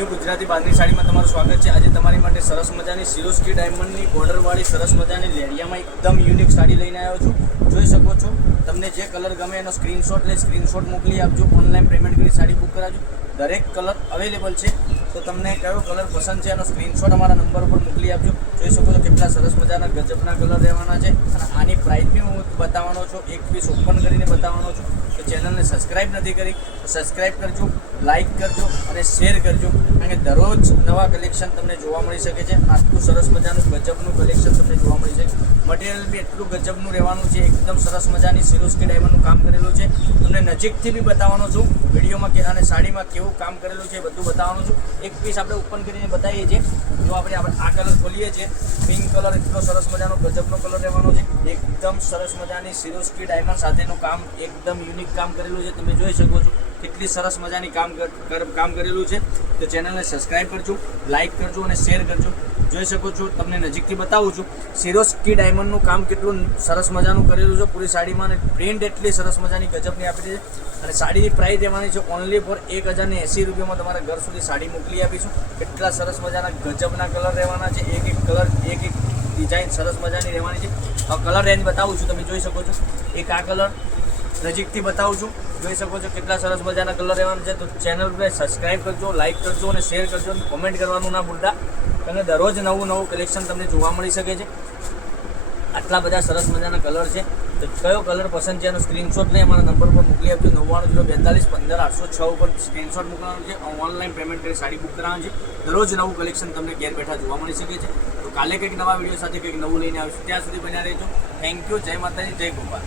New Gujarati બાંધણી સાડીમાં તમારું સ્વાગત છે। આજે તમારી માટે સરસ મજાની સિરોસ્કી ડાયમંડની બોર્ડરવાળી સરસ મજાની લેડિયામાં એકદમ યુનિક સાડી લઈને આવ્યો છું। જોઈ શકો છો, તમને જે કલર ગમે એનો સ્ક્રીનશોટ મોકલી આપજો। ઓનલાઈન પેમેન્ટ કરી સાડી બુક કરાવજો। દરેક કલર અવેલેબલ છે, તો તમને કયો કલર પસંદ છે એનો સ્ક્રીનશોટ અમારા નંબર ઉપર મોકલી આપજો। જોઈ શકો છો કેટલા સરસ મજાના ગજબના કલર રહેવાના છે, અને આની પ્રાઇસ બી હું બતાવવાનો છું, એક પીસ ઓપન કરીને બતાવવાનો છું। તો ચેનલને સબસ્ક્રાઈબ નથી કરી તો સબસ્ક્રાઈબ કરજો, લાઇક કરજો અને શેર કરજો, કારણ કે દરરોજ નવા કલેક્શન તમને જોવા મળી શકે છે। આટલું સરસ મજાનું ગજબનું કલેક્શન તમને જોવા મળી શકે। મટીરિયલ બી એટલું ગજબનું રહેવાનું છે, એકદમ સરસ મજાની સિરોસ્કી ડાયમંડનું કામ કરેલું છે। તમને નજીકથી બી બતાવવાનો છું વિડીયોમાં કે અને સાડીમાં કેવું કામ કરેલું છે બધું બતાવવાનું છું। એક પીસ આપણે ઓપન કરીને બતાવીએ છીએ। જો આપણે આ કલર ખોલીએ છીએ, પિંક કલર એટલો સરસ મજાનો ગજબનો કલર રહેવાનો છે, એકદમ સરસ મજાની સિરોસ્કી ડાયમંડ સાથેનું કામ, એકદમ યુનિક કામ કરેલું છે। તમે જોઈ શકો છો કેટલી સરસ મજાની કામ કરેલું છે। તો ચેનલને સબસ્ક્રાઈબ કરજો, લાઇક કરજો અને શેર કરજો। જોઈ શકો છો, તમને નજીકથી બતાવું છું સિરોસ્કી ડાયમંડનું કામ કેટલું સરસ મજાનું કરેલું છે પૂરી સાડીમાં, અને પ્રિન્ટ એટલી સરસ મજાની ગજબની આપેલી છે। અને સાડીની પ્રાઇસ રહેવાની છે ઓનલી ફોર 1080 રૂપિયામાં તમારા ઘર સુધી સાડી મોકલી આપીશું। એટલા સરસ મજાના ગજબના કલર રહેવાના છે, એક કલર એક ડિઝાઇન સરસ મજાની રહેવાની છે। કલર રેન્જ બતાવું છું, તમે જોઈ શકો છો। એક આ કલર નજીકથી બતાવું છું, જોઈ શકો છો કેટલા સરસ મજાના કલર રહેવાના છે। તો ચેનલ પર સબસ્ક્રાઈબ કરજો, લાઇક કરજો અને શેર કરજો, અને કોમેન્ટ કરવાનું ના ભૂલતા, અને દરરોજ નવું કલેક્શન તમને જોવા મળી શકે છે। આટલા બધા સરસ મજાના કલર છે, તો કયો કલર પસંદ છે એનો સ્ક્રીનશોટ લઈ અમારા નંબર પર મોકલી આપજો। 9902415806 ઉપર સ્ક્રીનશોટ મોકલવાનું છે। ઓનલાઈન પેમેન્ટ કરી સાડી બુક કરાવવાનું છે। દરરોજ નવું કલેક્શન તમને ઘેર બેઠા જોવા મળી શકે છે। તો કાલે કંઈક નવા વિડીયો સાથે કંઈક નવું લઈને આવીશું, ત્યાં સુધી બન્યા રહેજો। થેન્ક યુ, જય માતાજી, જય ગોપાલ।